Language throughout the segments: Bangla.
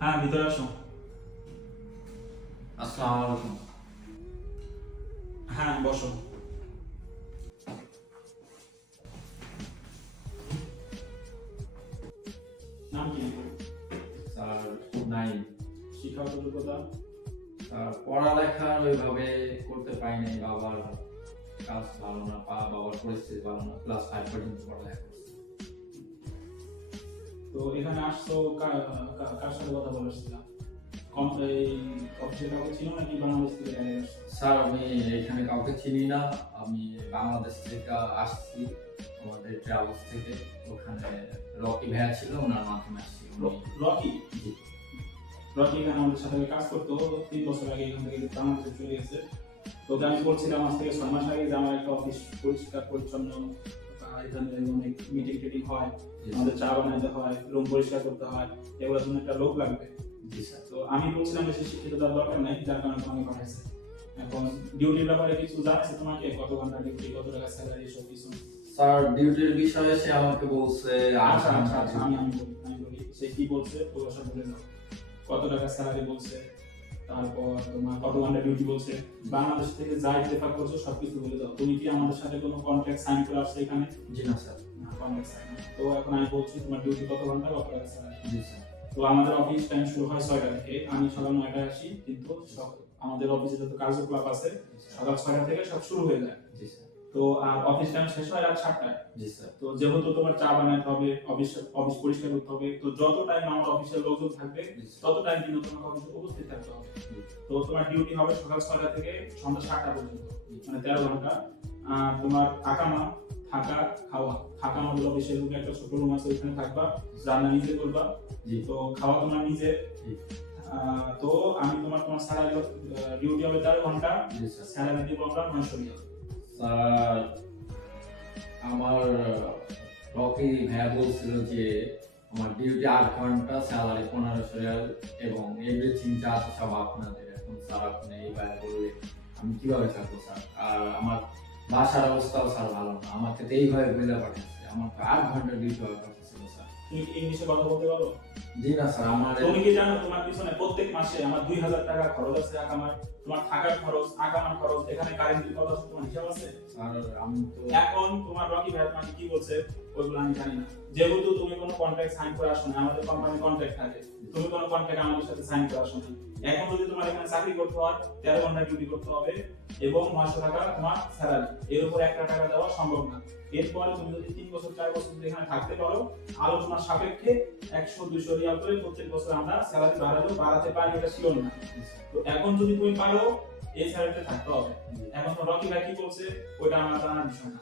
হ্যাঁ, ভিতরে আসো। আসসালামু আলাইকুম। হ্যাঁ, বসো। নাম কি? স্যার নাই। শিক্ষাগত যোগ্যতা? স্যার পড়ালেখা ওইভাবে করতে পারি নাই, বাবার কাজ ভালো না, বাবার পরিস্থিতি ভালো না, ক্লাস 5 পর্যন্ত পড়ালেখা করছি। তো এখানে আসছো কার সাথে কথা বলেছিলাম? এই অফিসে কাউকে ছিল নাকি বাংলাদেশ থেকে ডাইরেক্ট আসছো? স্যার আমি এখানে কাউকে চিনি না, আমি বাংলাদেশ থেকে আসছি, আমাদের ট্রাভেলস থেকে। ওখানে রকি ভাইয়া ছিল, ওনার মাধ্যমে আসছি। রকি? জি। রকি এখানে আমাদের সাথে কাজ করতো 3 বছর আগে, এখান থেকে বাংলাদেশে চলে গেছে। তো আমি বলছিলাম আজ থেকে 6 মাস আগে যে আমার একটা অফিস পরিষ্কার পরিচ্ছন্ন, এখানে অনেক মিটিং টিটিং হয়, আমাদের চা বানাতে হয়, রুম পরিষ্কার করতে হয়, এগুলোর জন্য একটা লোক লাগবে। জি স্যার। তো আমি বলছিলাম বেশি শিক্ষিত তার দরকার নাই, যার কারণে তোমাকে পাঠাইছে। এখন ডিউটির ব্যাপারে কিছু জানাইছে তোমাকে? কত ঘন্টা ডিউটি, কত টাকা স্যালারি, সব কিছু? স্যার ডিউটির বিষয়ে সে আমাকে বলছে আচ্ছা আচ্ছা আচ্ছা, আমি বলি সে কি বলছে পুরো সব বলে দাও। কত টাকা স্যালারি বলছে, তারপর তোমার কত ঘন্টা ডিউটি বলছে, বাংলাদেশ থেকে যাই প্রেফার করছো সবকিছু বলে দাও। তুমি কি আমাদের সাথে কোনো কন্ট্রাক্ট সাইন করে আসছো এখানে? জি না স্যার। না, কন্ট্রাক্ট সাইন। তো এখন আমি বলছি তোমার ডিউটি কত ঘন্টা, কত টাকা স্যালারি। জি স্যার। তো আমাদের অফিস টাইম শুরু হয় 6টা থেকে, আমি সকাল 9টায় আসি, কিন্তু আমাদের অফিসে যত কার্যকলাপ আছে সকাল 6টা থেকে সব শুরু হয়ে যায়। জি স্যার। তো আর অফিস টাইম শেষ হয় রাত 7টায়। জি স্যার। তো যেহেতু তোমার চা বানাতে হবে, অফিস অফিস পরিষ্কার করতে হবে, তো যত টাইম আমার অফিসের লোকজন থাকবে তত টাইম কিন্তু তোমার অফিসে উপস্থিত থাকতে হবে। তো তোমার ডিউটি হবে সকাল 6টা থেকে সন্ধ্যা 7টা পর্যন্ত, মানে 13 ঘন্টা। আর তোমার থাকা খাওয়া, থাকা আমাদের অফিসের রুমে একটা ছোট রুম আছে, ওইখানে থাকবা, রান্না নিজে করবা। তো খাওয়া তোমার নিজে। তো আমি তোমার স্যালারি, ডিউটি হবে 13 ঘন্টা, স্যালারি দিব আমরা 900 টাকা। স্যার আমার রকি ভাইয়া বলছিল যে আমার ডিউটি 8 ঘন্টা, স্যালারি 1500 রিয়াল এবং এভরিথিং যা আছে সব আপনাদের। এখন স্যার আপনি এই ভাইয়া বললে আমি কিভাবে থাকবো স্যার? আর আমার বাসার অবস্থাও স্যার ভালো না, আমাকে তো এইভাবে বলে পাঠাচ্ছে, আমার তো 8 ঘন্টা ডিউটি হয়ে পাঠাচ্ছিল স্যার। তুমি কি ইংলিশে কথা বলতে পারো? জি না স্যার। আমার তুমি কি জানো তোমার পিছনে প্রত্যেক মাসে আমার 2000 টাকা খরচ আছে আকামার, তোমার থাকার খরচ, আকামার খরচ, এখানে কারেন্ট বিল কত আছে তোমার হিসাব আছে? স্যার আমি তো এখন তোমার রকি ভাই তোমাকে কি বলছে ওইগুলো আমি জানি না। যেহেতু তুমি কোনো কন্ট্রাক্ট সাইন করে আসো না, আমাদের কোম্পানি কন্ট্রাক্ট থাকে, তুমি কোনো কন্ট্রাক্ট আমাদের সাথে সাইন করে আসো না। এখন যদি তোমার এখানে চাকরি করতে হয় 13 ঘন্টা ডিউটি করতে হবে এবং 900 টাকা তোমার স্যালারি, এর উপর একটা টাকা দেওয়া সম্ভব না। এরপরে তুমি যদি 3 বছর 4 বছর যদি এখানে থাকতে পারো, আলোচনার সাপেক্ষে 100-200 রিয়াল করে প্রত্যেক বছর আমরা স্যালারি বাড়াতে পারি, এটা শিওর না। তো এখন যদি তুমি পারো এই স্যালারিতে থাকতে হবে। এখন তো রকি ভাই কি বলছে ওইটা আমার জানার বিষয় না।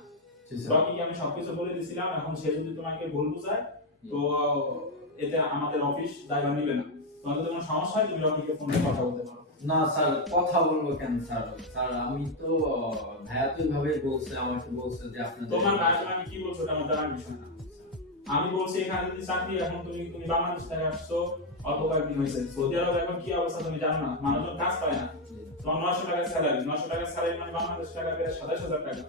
রকিকে আমি সবকিছু বলে দিয়েছিলাম, এখন সে যদি তোমাকে ভুল বুঝায় তো এতে আমাদের অফিস দায়ভার নিবে না। তোমার যদি কোনো সমস্যা হয় তুমি রকিকে ফোন দিয়ে কথা বলতে পারো। না স্যার, কথা বলবো কেন স্যার? স্যার আমি তো ভাইয়া তো এইভাবে বলছে, আমাকে বলছে যে আপনাদের তোমার ভাই তোমাকে কি বলছো ওটা আমার জানার বিষয় না। আমি বলছি এখানে যদি চাকরি, এখন তুমি বাংলাদেশ থেকে আসছো, অল্প কয়েকদিন হয়েছে, সৌদি আরব এখন কি অবস্থা তুমি জানো না, মানুষজন কাজ পায় না। তোমার 900 টাকা স্যালারি, 900 টাকা স্যালারি মানে বাংলাদেশ টাকা প্রায় 27,000 টাকা।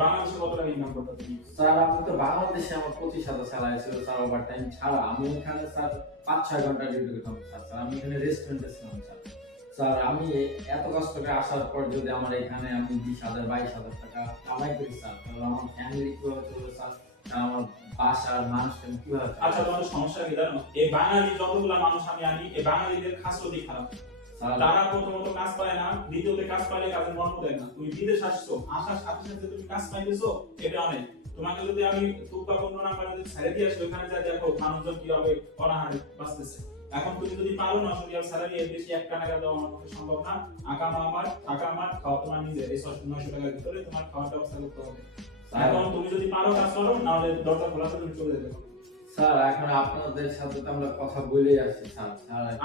বাংলাদেশে কত টাকা ইনকাম করতে তুমি? স্যার আমি তো বাংলাদেশে আমার 25,000 স্যালারি ছিল স্যার, ওভার টাইম ছাড়া। আমি এখানে স্যার 5-6 ঘন্টা ডিউটি করতাম স্যার। স্যার আমি এখানে রেস্টুরেন্টে ছিলাম স্যার। স্যার আমি এত কষ্ট করে আসার পর যদি আমার এখানে আমি 20,000-22,000 টাকা কামাই করি স্যার, তাহলে আমার ফ্যামিলি কিভাবে চলবে স্যার? আমার বাসার মানুষকে আমি কিভাবে? আচ্ছা, তোমাদের সমস্যা কি জানো? এই বাঙালি যতগুলা মানুষ আমি আনি, এই বাঙালিদের খাসলতি খারাপ। তারা প্রথমত কাজ পায় না, দ্বিতীয়ত কাজ পাইলে কাজের মর্ম দেয় না। তুমি বিদেশ আসছো, আসার সাথে সাথে তুমি কাজ পাইতেছো, এটা অনেক। তোমাকে যদি আমি তুকা 15 নাম্বার যদি ছেড়ে দিয়ে আসি, ওখানে যা দেখো মানুষজন কিভাবে অনাহারে বাঁচতেছে। এখন তুমি যদি পারো 900 রিয়াল স্যালারি, এর বেশি এক টাকা দেওয়া আমার পক্ষে সম্ভব না। আকামা আমার, টাকা আমার, খাওয়া তোমার নিজের। এই 900 টাকার ভিতরে তোমার খাওয়ার ব্যবস্থা করতে হবে। এখন তুমি যদি পারো কাজ করো, না হলে দরজা খোলা আছে, তুমি চলে যেতে পারো। স্যার এখন আপনাদের সাথে তো আমরা কথা বলেই আসছি স্যার।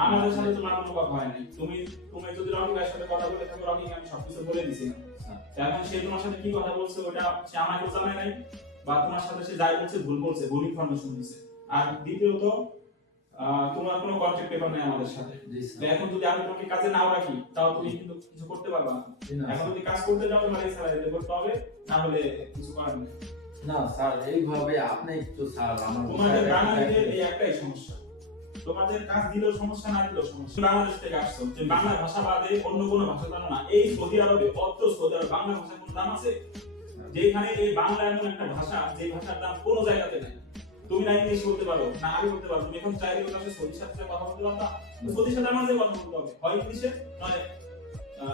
আমাদের সাথে তোমার কোনো কথা হয় নাই। তুমি যদি রকি ভাইয়ের সাথে কথা বলে থাকো, রকিকে আমি সবকিছু বলে দিছি না। এখন সে তোমার সাথে কি কথা বলছে ওটা সে আমাকে জানায় নাই, বা তোমার সাথে সে যাই বলছে ভুল বলছে, ভুল ইনফরমেশন দিছে। আর দ্বিতীয়ত তোমার কোনো কন্ট্রাক্ট পেপার নাই আমাদের সাথে। এখন যদি আমি তোমাকে কাজে নাও রাখি, তাও তুমি কিন্তু কিছু করতে পারবা না। এখন যদি কাজ করতে যাও তোমার এই স্যালারি করতে হবে, না হলে কিছু করার নেই। না স্যার এইভাবে আপনি একটু স্যার আমার তোমাদের বাঙালিদের এই একটাই সমস্যা, তোমাদের কাজ দিলেও সমস্যা, না দিলেও সমস্যা। বাংলাদেশ থেকে আসছো, তুমি বাংলা ভাষা বাদে অন্য কোনো ভাষা জানো না। এই সৌদি আরবে, অত্র সৌদি আরবে বাংলা ভাষার কোনো দাম আছে? যেখানে এই বাংলা এমন একটা ভাষা, যে ভাষার দাম কোনো জায়গাতে নাই। তুমি না ইংলিশ বলতে পারো, না আরবি বলতে পারো, তুমি এখন চাইলে ওর কাছে সৌদির সাথে কথা বলতে পারবা। সৌদির সাথে আমাদের কথা বলতে হবে, হয় ইংলিশে নয়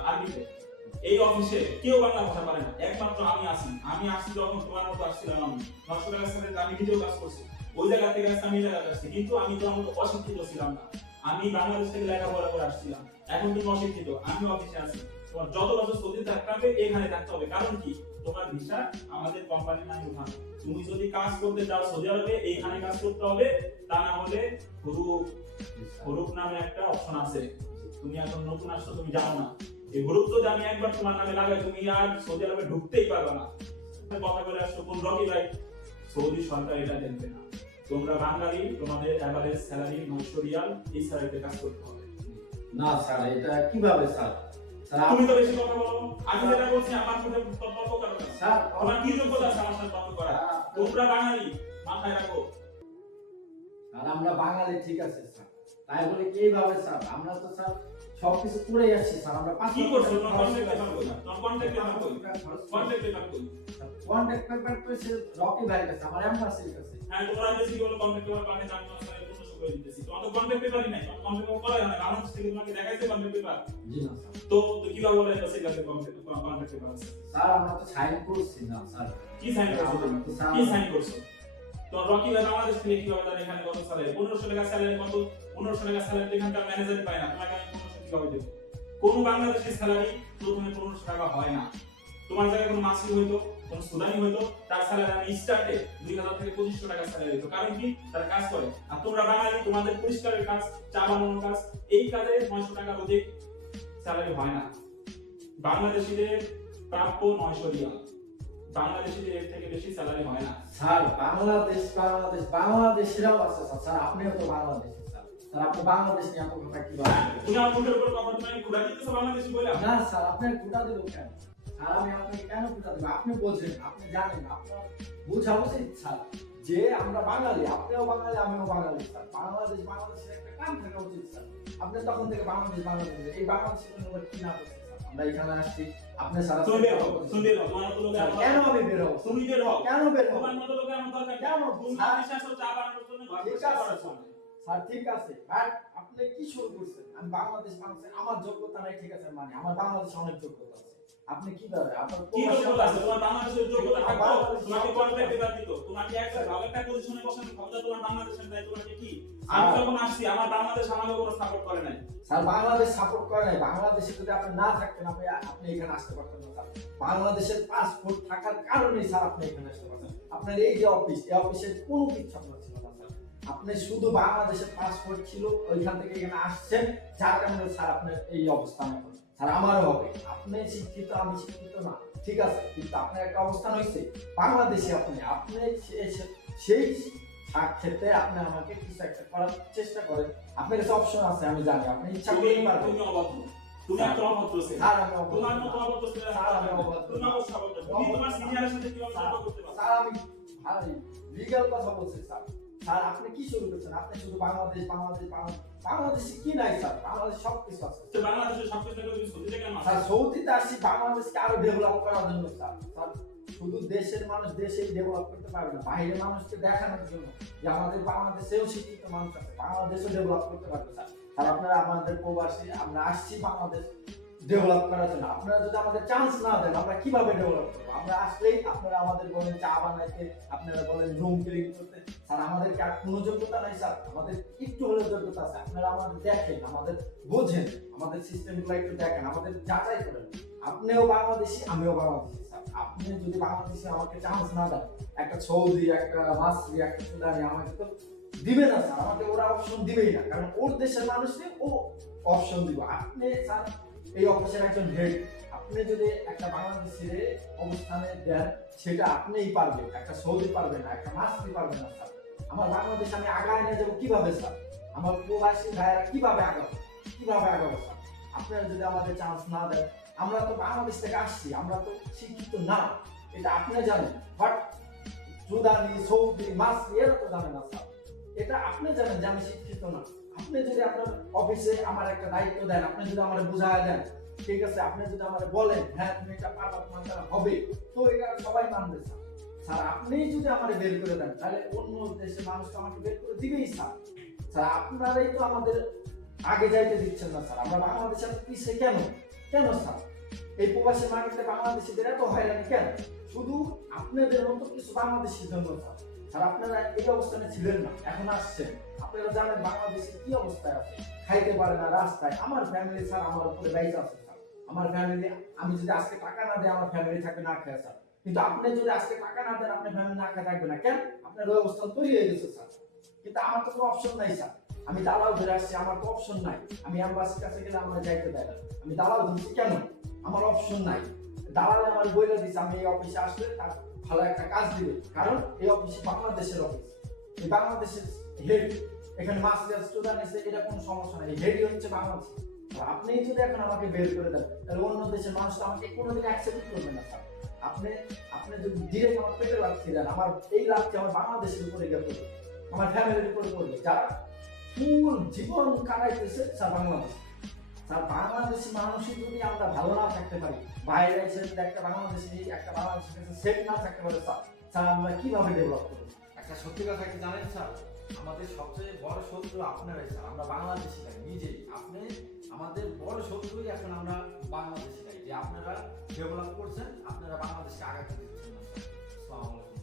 আরবিতে। এই অফিসে কেউ বাংলা ভাষা পারে না, একমাত্র আমি আসি। আমি আসছি যখন তোমার মতো আসছিলাম, আমি 900 টাকার সাথে আমি নিজেও কাজ করছি, ওই জায়গা থেকে আসছি, আমি এই জায়গাতে আসছি, কিন্তু আমি তোমার মতো অশিক্ষিত ছিলাম না। আমি বাংলাদেশ থেকে লেখাপড়া করে আসছিলাম, এখন তুমি অশিক্ষিত, আমি অফিসে আছি। তোমার যত বছর সৌদি থাকতে হবে, এখানে থাকতে হবে। কারণ কি, তোমার ভিসা আমাদের কোম্পানির নামে উঠানো। তুমি যদি কাজ করতে যাও সৌদি আরবে, এইখানে কাজ করতে হবে, তা না হলে হুরুপ নামে একটা অপশন আছে। তুমি এখন নতুন আসছো, তুমি জানো না। এই হুরুপ যদি আমি একবার তোমার নামে লাগাই, তুমি আর সৌদি আরবে ঢুকতেই পারবে না। কথা বলে আসছো কোন রকি ভাই, সৌদি সরকার এটা দেখবে না। তোমরা বাঙালি, তোমাদের এভারেজ স্যালারি 900 রিয়াল, এই স্যালারিতে কাজ করতে হবে। না স্যার, এটা কিভাবে স্যার? স্যার তুমি তো বেশি কথা বলো। আমি যেটা বলছি আমার সাথে তর্ক করো না। স্যার তোমার কি যোগ্যতা আছে আমার সাথে তর্ক করা? তোমরা বাঙালি, মাথায় রাখো। আর আমরা বাঙালি, ঠিক আছে স্যার, তাই বলে কিভাবে স্যার? আমরা তো স্যার সবকিছু করে যাচ্ছি স্যার। আমরা কি করছো? তোমার কন্ট্রাক্ট পেপার কই? তোমার কন্ট্রাক্ট পেপার কই? কন্ট্রাক্ট পেপার কই? কন্ট্যাক্ট পেপার তো সে রকি ভাই কাছে, আমার এমবাসির কাছে। হ্যাঁ, তোমরা বেশি বলো কন্ট্রাক্ট পেপার পাঠিয়ে আমি তোমার সাথে 1500 করে দিতেছি। তোমার তো কন্ট্রাক্ট পেপারই নাই। তোমার কন্ট্রাক্ট পেপার করাই না, বাংলাদেশ থেকে তোমাকে দেখাইছে কন্ট্রাক্ট পেপার? জি না স্যার। তো কিভাবে বলে এসে কাছে কন্ট্রাক্ট পেপার আছে? স্যার আমরা তো সাইন করছি না স্যার। কি সাইন করছো তুমি? কি সাইন করছো? তো রকি ভাই বাংলাদেশ থেকে কিভাবে তার এখানে কত স্যালারি? 1500 টাকা স্যালারি, কত 1500 টাকা স্যালারি এখানকার ম্যানেজার পায় না, তোমাকে আমি 1500 কিভাবে দেব? কোন বাংলাদেশের স্যালারি প্রথমে 1500 টাকা হয় না। তোমার জায়গায় কোন মাসি হইতো, কোন সুদানি হইতো, তার স্যালারি আমি স্টার্টে 2000 থেকে 2500 টাকা স্যালারি হইতো। কারণ কি, তারা কাজ করে। আর তোমরা বাঙালি, তোমাদের পরিষ্কারের কাজ, চা বানানোর কাজ, এই কাজে 900 টাকার অধিক স্যালারি হয় না। বাংলাদেশীদের প্রাপ্য 900 রিয়াল, বাংলাদেশীদের এর থেকে বেশি স্যালারি হয় না। স্যার বাংলাদেশিরাও আছে স্যার। স্যার আপনিও তো বাংলাদেশি স্যার। স্যার আপনি বাংলাদেশ নিয়ে এত কথা কিভাবে বলেন? তুমি আমার মুখের উপর কথা, তুমি খুঁড়া দিতেছো বাংলাদেশী বলে? না স্যার, আপনার খুঁটা দেব কেন? স্যার আমি আপনাকে কেন খুঁটা দেব? আপনি বোঝেন, আপনি জানেন, আপনার বোঝা উচিত স্যার যে আমরা বাঙালি, আপনিও বাঙালি, আমিও বাঙালি স্যার। বাংলাদেশের একটা কাম থাকা উচিত স্যার। আপনি তখন থেকে বাংলাদেশ, এই বাংলাদেশের জন্য কি না করছে স্যার? আমরা এখানে আসছি, আপনি সারা তুমি বের হও, তুমি বের হও, তোমার মতো লোক আমার কেন আমি বের হবো? তুমি বের হও, কেন বের হবো? তোমার মতো লোক আমার দরকার কেন? তুমি বিশ্বাস করো চা বানানোর জন্য ঘর ঠিক পরিষ্কার আছে করার জন্য। স্যার, ঠিক আছে, বাট আপনি কি শুরু করছেন? আমি বাংলাদেশ মানুষের আমার যোগ্যতা নাই, ঠিক আছে, মানে আমার বাংলাদেশে অনেক যোগ্যতা আছে। আপনি কিভাবে আপনার কি যোগ্যতা আছে? তোমার বাংলাদেশের যোগ্যতা থাকতো, তোমাকে কন্ট্রাক্ট পেপার দিত, তোমাকে একটা ভালো একটা পজিশনে বসানোর ক্ষমতা তোমার বাংলাদেশের নাই। তোমাকে কি, আমি যখন আসছি আমার বাংলাদেশ আমাকে কোনো সাপোর্ট করে নাই। স্যার বাংলাদেশ সাপোর্ট করে নাই। বাংলাদেশে যদি আপনি না থাকতেন, আপনি এখানে আসতে পারতেন না স্যার। বাংলাদেশের পাসপোর্ট থাকার কারণেই স্যার আপনি এখানে আসতে পারতেন। আপনার এই যে অফিস, এই অফিসের কোনো কিছু আপনার ছিল না স্যার। আপনি শুধু বাংলাদেশের পাসপোর্ট ছিল, ওইখান থেকে এখানে আসছেন, যার কারণে স্যার আপনার এই অবস্থান এখন। স্যার আমারও হবে। আপনি শিক্ষিত, আমি শিক্ষিত না, ঠিক আছে, কিন্তু আপনার একটা অবস্থান হয়েছে বাংলাদেশে। আপনি সেই ক্ষেত্রে আপনি আমাকে কিছু একটা করার চেষ্টা করেন। আপনার কাছে অপশন আছে, আমি জানি আপনি ইচ্ছা করলেই পারবেন। তুমি অভদ্র, তুমি একটা অভদ্র ছেলে। স্যার আমি তোমার মতো অভদ্র ছেলে স্যার আমি অভদ্র। তুমি অবশ্য অভদ্র। তুমি তোমার সিনিয়রের সাথে কিভাবে তর্ক করতে পারো? স্যার আমি ভাই লিগ্যাল কথা বলছি স্যার। স্যার আপনি কি শুরু করছেন? আপনি শুধু বাংলাদেশ বাংলাদেশ বাংলাদেশ, বাংলাদেশে কি নাই স্যার? বাংলাদেশ সবকিছু আছে। তো বাংলাদেশের সবকিছু থেকে তুমি সৌদিতে কেন আসছো? স্যার সৌদিতে আসছি বাংলাদেশকে আরো ডেভেলপ করার জন্য স্যার। স্যার শুধু দেশের মানুষ দেশেই ডেভেলপ করতে পারবে না, বাইরের মানুষকে দেখানোর জন্য যে আমাদের বাংলাদেশেও শিক্ষিত মানুষ আছে, বাংলাদেশও ডেভেলপ করতে পারবে স্যার। স্যার আপনারা আমাদের প্রবাসী, আমরা আসছি বাংলাদেশ ডেভেলপ করার জন্য। আপনারা যদি আমাদের চান্স না দেন, আমরা কিভাবে ডেভেলপ করবো? আমরা আসলেই আপনারা আমাদের বলেন চা বানাইতে, আপনারা বলেন রুম ক্লিন করতে। স্যার আমাদেরকে আর কোনো যোগ্যতা নাই স্যার, আমাদের একটু হলেও যোগ্যতা আছে। আপনারা আমাদের দেখেন, আমাদের বোঝেন, আমাদের সিস্টেমগুলো একটু দেখেন, আমাদের যাচাই করেন। আপনিও বাংলাদেশি, আমিও বাংলাদেশি স্যার। আপনি যদি বাংলাদেশি আমাকে চান্স না দেন, একটা সৌদি, একটা মাসরি, একটা সুদানি আমাকে তো দিবে না স্যার। আমাকে ওরা অপশন দিবেই না, কারণ ওর দেশের মানুষকে ও অপশন দিব। আপনি স্যার এই অফিসের একজন হেড, আপনি যদি একটা বাংলাদেশের অবস্থানে দেন, সেটা আপনিই পারবেন, একটা সৌদি পারবে না, একটা মাসরি পারবে না স্যার। আমার বাংলাদেশ আমি আগায় নিয়ে যাবো কিভাবে স্যার? আমার প্রবাসী ভাইয়েরা কিভাবে আগাবো স্যার? আপনারা যদি আমাদের চান্স না দেন, আমরা তো বাংলাদেশ থেকে আসছি, আমরা তো শিক্ষিত না, এটা আপনি জানেন, বাট সুদানি, সৌদি, মাসরি এরা তো জানে না স্যার। এটা আপনি জানেন যে আমি শিক্ষিত না। আপনি যদি আপনার অফিসে আমার একটা দায়িত্ব দেন, আপনি যদি আমার বুঝায় দেন, ঠিক আছে, আপনি যদি আমার বলেন হ্যাঁ তুমি এটা পারবা, তোমার দ্বারা হবে, তো এটা সবাই মানবে স্যার। স্যার আপনি যদি আমার বের করে দেন, তাহলে অন্য দেশের মানুষ তো আমাকে বের করে দিবেই স্যার। স্যার আপনারাই তো আমাদের আগে যাইতে দিচ্ছেন না স্যার। আমরা বাংলাদেশের পিছিয়ে কেন? কেন স্যার? এই প্রবাসী মার্কেটে বাংলাদেশিদের এত হয়রানি কেন? শুধু আপনাদের মতো কিছু বাংলাদেশির জন্য স্যার। স্যার আপনারা এই অবস্থানে ছিলেন না, এখন আসছেন। আপনারা জানেন বাংলাদেশে কি অবস্থায় আছে, খাইতে পারে না রাস্তায়। আমার ফ্যামিলি স্যার আমার উপরে দায়িত্ব আছে স্যার। আমার ফ্যামিলি, আমি যদি আজকে টাকা না দেয় আমার ফ্যামিলি থাকবে না খেয়ে স্যার। কিন্তু আপনি যদি আজকে টাকা না দেন আপনার ফ্যামিলি না খেয়ে থাকবে না কেন? আপনার ওই অবস্থা তৈরি হয়ে গেছে স্যার। কিন্তু আমার তো কোনো অপশন নাই স্যার। আমি দালাল ধরে আসছি, আমার তো অপশন নাই। আমি অ্যাম্বাসির কাছে গেলে আমার যাইতে দেয় না। আমি দালাল ধরছি কেন? আমার অপশন নাই। দালাল আমার বইলে দিচ্ছে আমি এই অফিসে আসলে তার ভালো একটা কাজ দিবে, কারণ এই অফিসে বাংলাদেশের অফিস, এই বাংলাদেশের হেড, এখানে মাস্টার স্টুডেন্ট এসে এটা কোনো সমস্যা নাই, হেডই হচ্ছে বাংলাদেশ। আপনি যদি এখন আমাকে বের করে দেন, তাহলে অন্য দেশের মানুষ তো আমাকে কোনোদিন অ্যাকসেপ্ট করবে না স্যার। আপনি আপনি যদি ডিরেক্ট আমার পেটে লাথি দেন, আমার এই লাথি আমার বাংলাদেশের উপরে গিয়ে পড়বে, আমার ফ্যামিলির উপরে পড়বে, যারা ফুল জীবন কাটাইতেছে স্যার বাংলাদেশ। স্যার বাংলাদেশি মানুষই যদি আমরা ভালো না থাকতে পারি, বাইরে এসে যদি একটা বাংলাদেশের কাছে সেট না থাকতে পারে স্যার, স্যার আমরা কিভাবে ডেভেলপ করবো? একটা সত্যি কথা কি জানেন স্যার, আমাদের সবচেয়ে বড় শত্রু আপনারাই স্যার। আমরা বাংলাদেশিরাই নিজেই, আপনি আমাদের বড় শত্রুই এখন আমরা বাংলাদেশিরাই, যে আপনারা ডেভেলপ করছেন, আপনারা বাংলাদেশকে আগাতে দিচ্ছেন না স্যার। আসসালামু আলাইকুম।